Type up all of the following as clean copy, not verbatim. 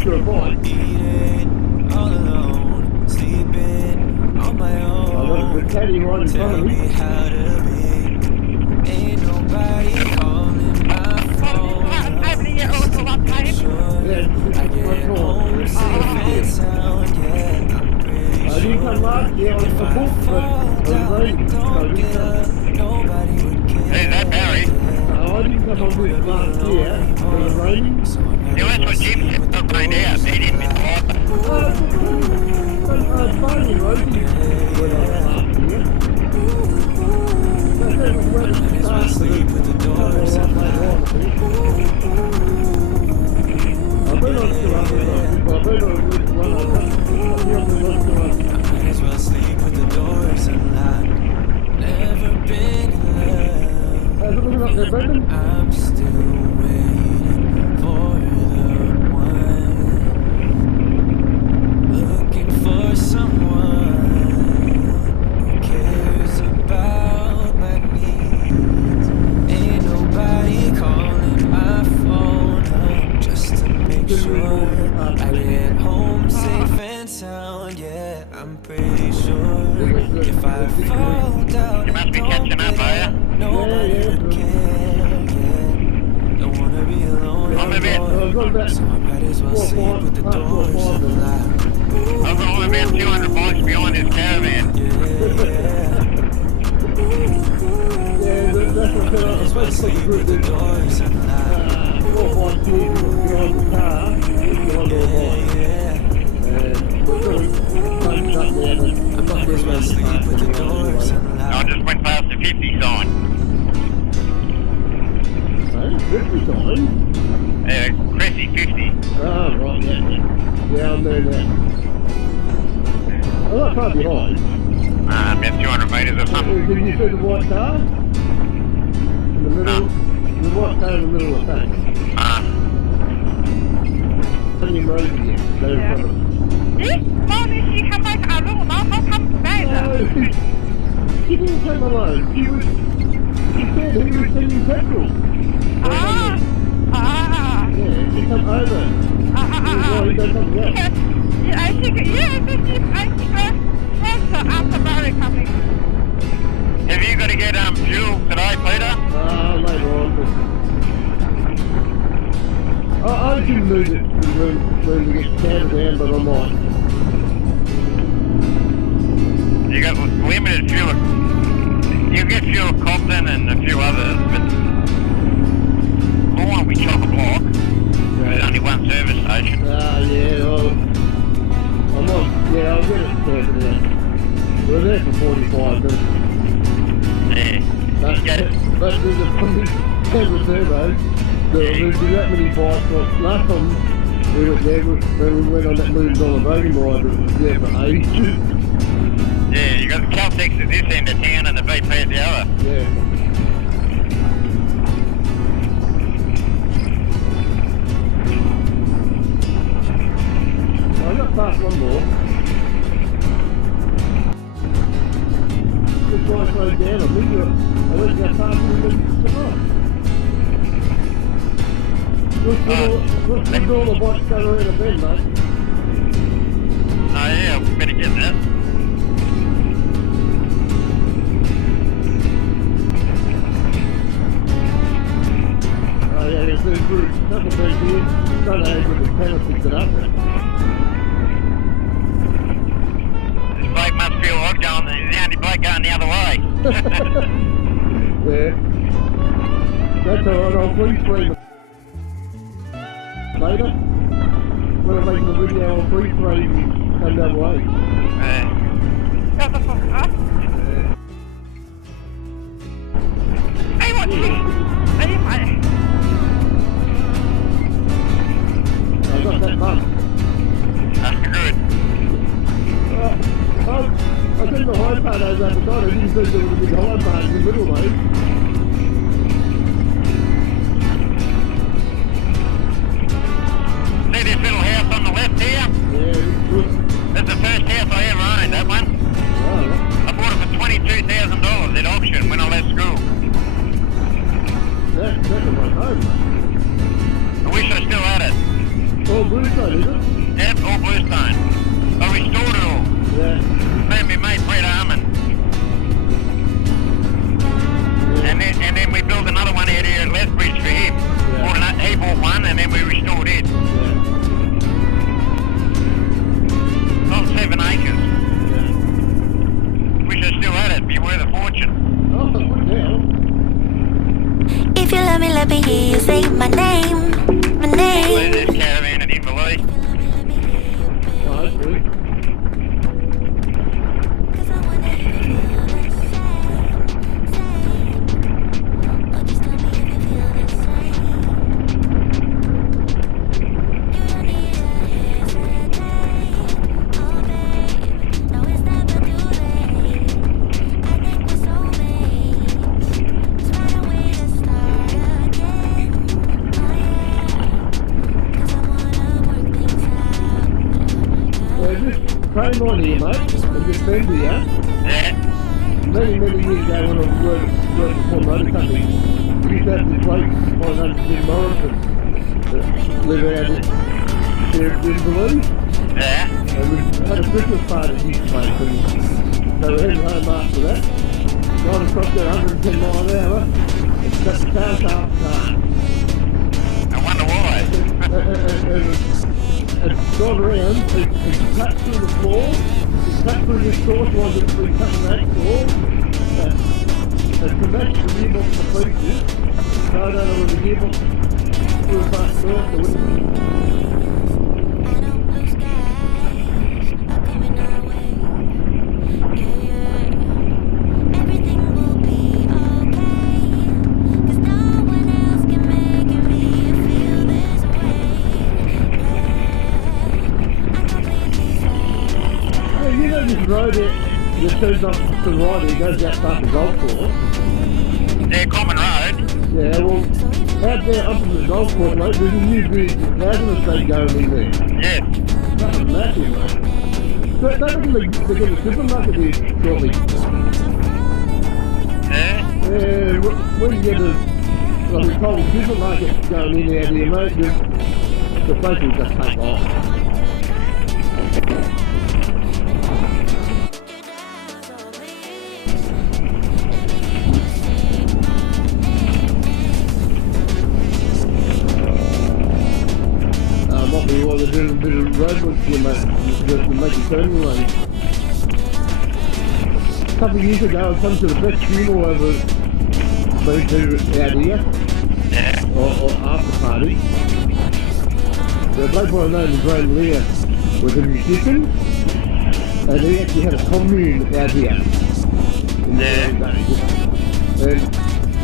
to a bike. Eating all alone, sleeping on my own. The caddy right in front of me. Tell me how to be. Ain't nobody calling my phone. Just to make sure I get home safe and sound. Yeah, I'm pretty I didn't come last year on the book, but it was raining, so I didn't come. Nobody would care. Hey, is that Barry? No, I didn't come on this last year, but it was raining. Yeah, that's what Jim said. Not rained out. He didn't miss water. Barney Rosie went on last year. That's when we went to start with the doors later on, I think. I've been on two others, but I've been on at least one other. I've been on two others. I might as well sleep with the doors unlocked. Never been in love. How's it looking up there, Brendan? I'm still waiting for the one. Looking for someone who cares about my needs. Ain't nobody calling my phone up just to make sure I get home safe and sound. Yeah, I'm pretty sure if I fall down, You must be catching up, are you? nobody would care. Yeah, don't wanna be alone. I'm a bit. So I might as well sleep with the doors unlocked. I've got only about 200 bikes behind this caravan. Yeah, that's what I Might as well sleep with the doors unlocked. 4 or 5 kids behind the car, behind the bike. And we're sort of bunched up there, but I'm not Might as well sleep with the doors I unlocked. just went past the 50 sign. No, 50 sign. Cressy 50. Oh, right, yeah, I'm there now. I'm not far behind. About 200 metres or something. Did you see the white car? In the middle? The white car in the middle of the pack. Only Rosie here, they're in front of us. 咦，當你試下咪行路，我睇唔到 No, she didn't come alone. She said he was sending petrol. 啊啊 Yeah, she come over. Why he done something else? Yeah, I think that's after Barry coming. Have you got to get fuel today, Peter? Later on. But I didn't move it to get scattered down, but I might. You got limited fuel. You get fuel at Compton and a few others, but mine we chock-a-block. There's only one service station. Yeah, I might, yeah, I'll get it sorted out. We're there for 45 minutes. Yeah. But there's a funny camera servo. There's that many bikes. Last time we went there, when we went on that $1 million voting ride, it was there for ages. Yeah, you got the Caltex at this end of town and the BP at the other. Yeah. I've got past one more. Just try to slow down on me. I went to go past him and then come on. Let's put all the bikes going around the bend, mate. Oh yeah, we better get that. Oh yeah, there's a couple of things here. Don't know if the panel picks it up. This bloke must feel odd going, he's the only bloke going the other way. Yeah. That's alright, I'll freeze frame it later. When I'm making the video, I'll freeze frame come the other way. That's a fuck, huh? Hey, what? Hey, my. I got that bump. That's good. I think the high part over at the side, I didn't think there was a big high part in the middle though. See this little house on the left here? Yeah, it's good. That's the first house I ever owned, that one. Oh, I bought it for $22,000 at auction when I left school. that's a nice home. I wish I still had it. Oh, Bluestone, is it? Yeah. Me and my mate Brett Harmon. And then we built another one out here at Lethbridge for him. Yeah. He bought one and then we restored it. Yeah. About 7 acres. Yeah. Wish I still had it. It'd be worth a fortune. Oh, good now. If you love me, let me hear you say my name, my name. There's caravan at Inverleigh. Oh, hopefully. Came on here, mate, and just been here. Yeah. Many years ago when I was working for a motor company, we used to have this bloke, my name's Jim Morrison, that lived out there in Inverleigh. Yeah. And we had a Christmas party at his place, and so we headed home after that. Got across there 110 miles an hour, and cut the car car. I wonder why. And gone around, it cut through the floor, it cut through this source was it been cutting that floor, and smashed the gearbox to pieces. So I don't know when the gearbox flew apart first or what. This road that turns off to the right, it goes out past the golf course. Yeah, common road. Yeah, well, out there up in the golf course, mate, there's a new bridge, housing estate going in there. Yeah. That's massive, mate. So they're going to get a supermarket here shortly. Yeah. Yeah, when you get a whole supermarket going in out here, mate, the place will just take off. Well, they're doing a bit of roadwork here, mate, just to make a turning lane. A couple of years ago, I come to the best funeral over been to out here, Yeah. or after party. The bloke by the name of Graham Lear was a musician, and he actually had a commune out here. In the early days. And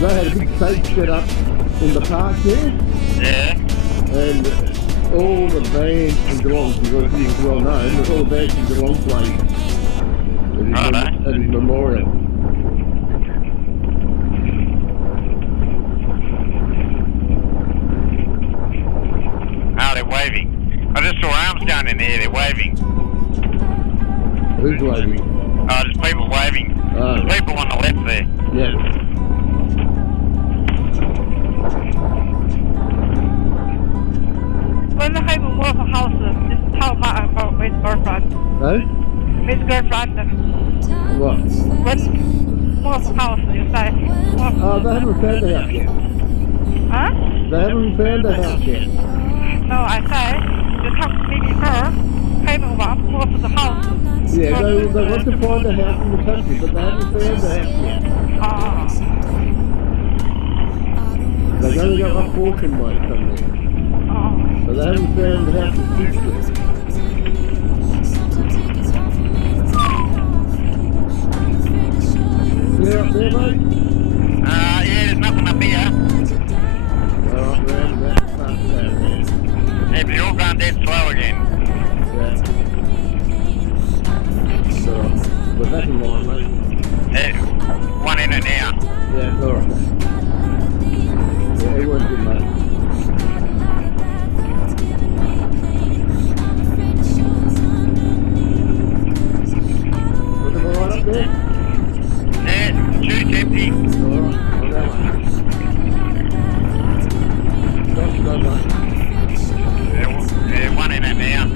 they had a big stage set up in the park there, Yeah. and all the bands in Geelong, because he's well known, there's all the bands in Geelong played at his memorial. Oh, they're waving. I just saw arms down in there, they're waving. Who's waving? Oh, there's people waving. Oh. There's people on the left there. Yeah. When the have more of a house, just how about with girlfriend. Hey? With girlfriend. What? When more of a house, you say. Oh, they haven't found the house yet. Huh? They haven't found the house yet. No, I say, you talk to me before, having one more of the house. Yeah, they want to find a house in the country, but they haven't found the house yet. They've only got a portion way somewhere. But they haven't found the house that suits them. They're up there, mate? Yeah, there's nothing up here. They're up around that past down there. Yeah, but they're all going dead slow again. Yeah. So, we're back in line, mate. Yeah, one in it now. Yeah, it's alright. Yeah, everyone's good, mate. Looking alright up there? Yeah, chute's empty. Alright, on that one. Not so much. Yeah, one in it now.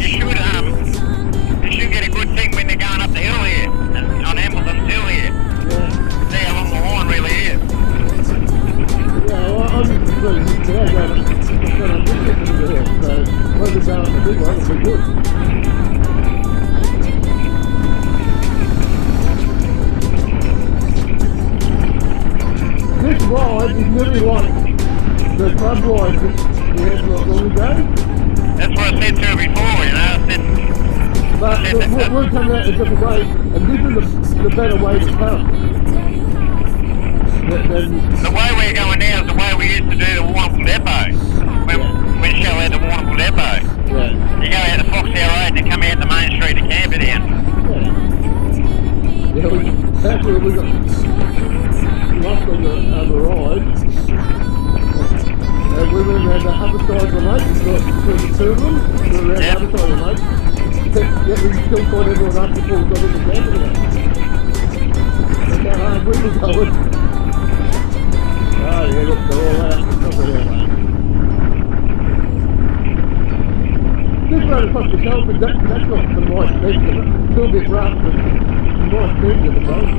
you should get a good thing when they're going up the hill here, and on Hamilton's Hill here. Yeah. See how long the line really is. Yeah, well, I'm just really used to that going up the hill, so when we're going up the big one, it'll be good. This ride is nearly like the club ride that we had not long ago. That's what I said to her before, you know. I said, But we're coming out a different way, and this is the better way to come. the way we're going now is the way we used to do the Warrnambool Depot. When Shell had the Warrnambool Depot. Yeah. You go out the Foxhour Road and you come out the main street to Camperdown. Yeah, that's where we got lost on the ride. And we went around the other side of the lake, between the two of them, we were around the other side of the lake. Yet we still caught everyone up before we got into Camperdown. That's how hard we were going. Oh yeah, look, they're all out on top of there, mate. This road across the shoulder, that's not the nice speed, it's still a bit rough, but nice speed at the moment.